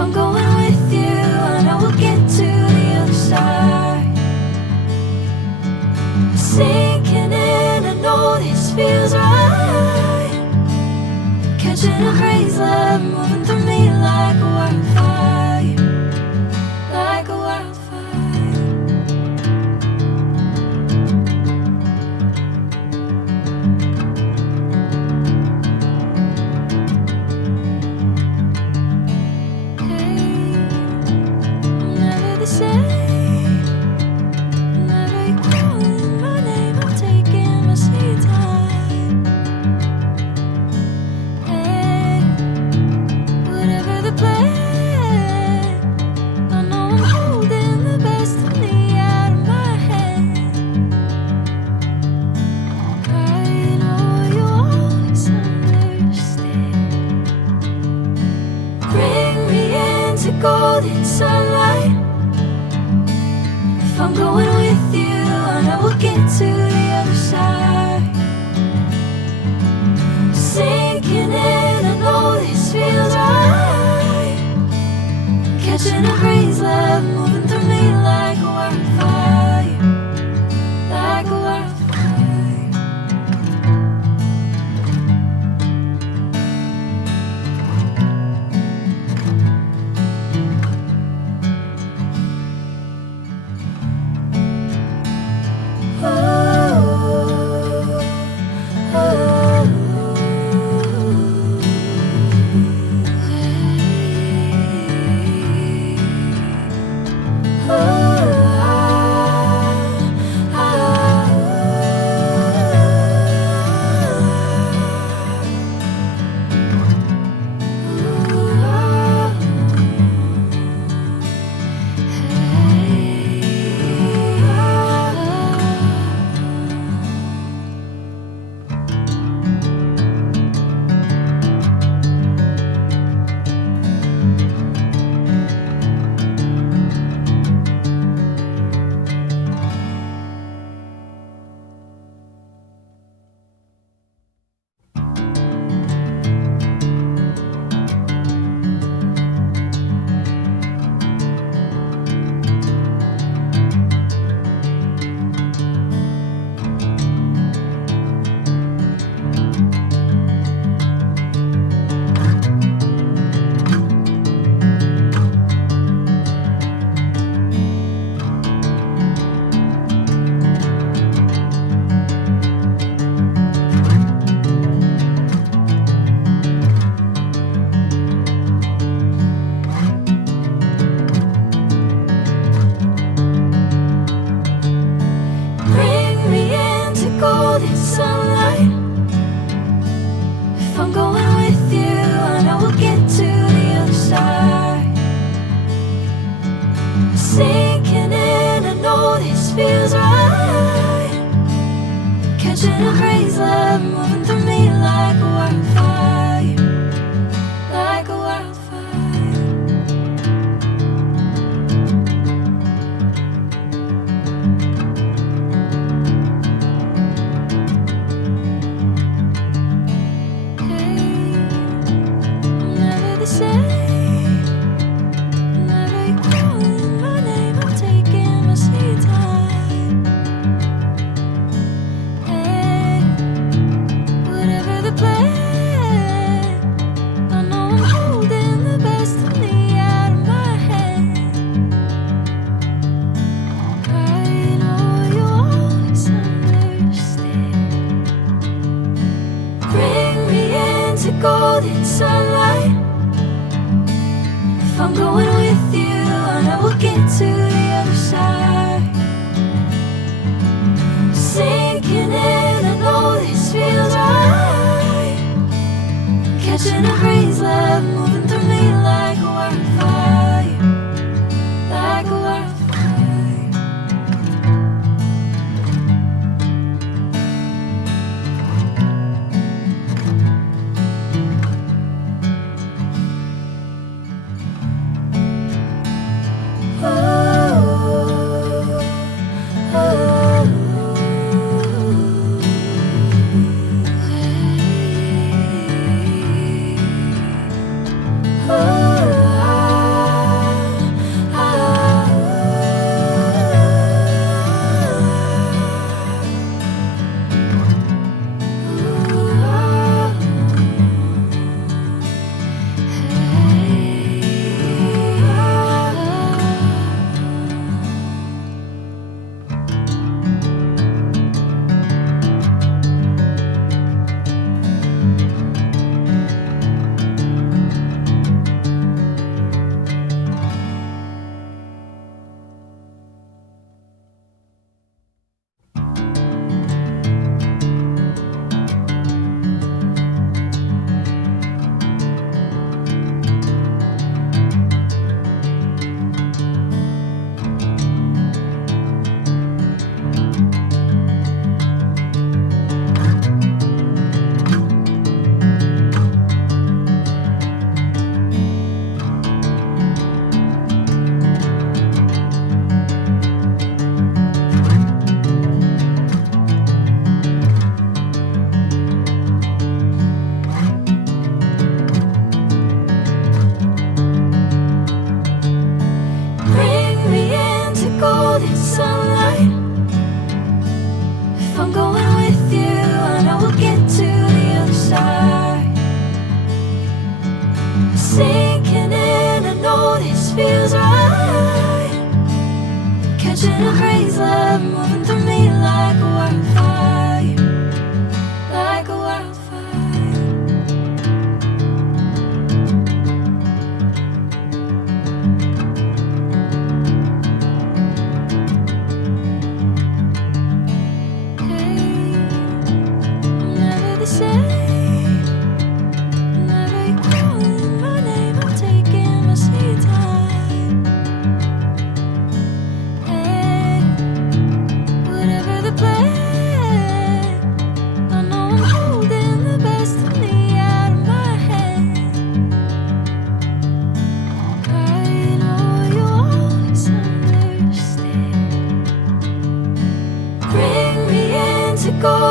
I'm going with you, I know we'll get to the other side. Sinking in, I know this feels right. Catching a crazy love, moving through me like a wildfire, like a wildfire. Golden sunlight. If I'm going with you, I know we'll get to the other side. Sinking in, I know this feels right. Catching a crazy love, moving through me like a wildfire, like a wildfire. Golden sunlight. If I'm going with you, I know we'll get to the other side. Sinking in, I know this feels right. Catching a crazy love, moving through me like a wildfire, like a wildfire. sinking in, I know this feels right. Catching a breeze, love moving through me like a wildfire, like a wildfire. Hey, I'm never the same. Whenever you're calling my name, I'm taking my sweet time. Hey, whatever the plan, I know I'm holding the best of me out of my hand. I know you always understand. Bring me in to go.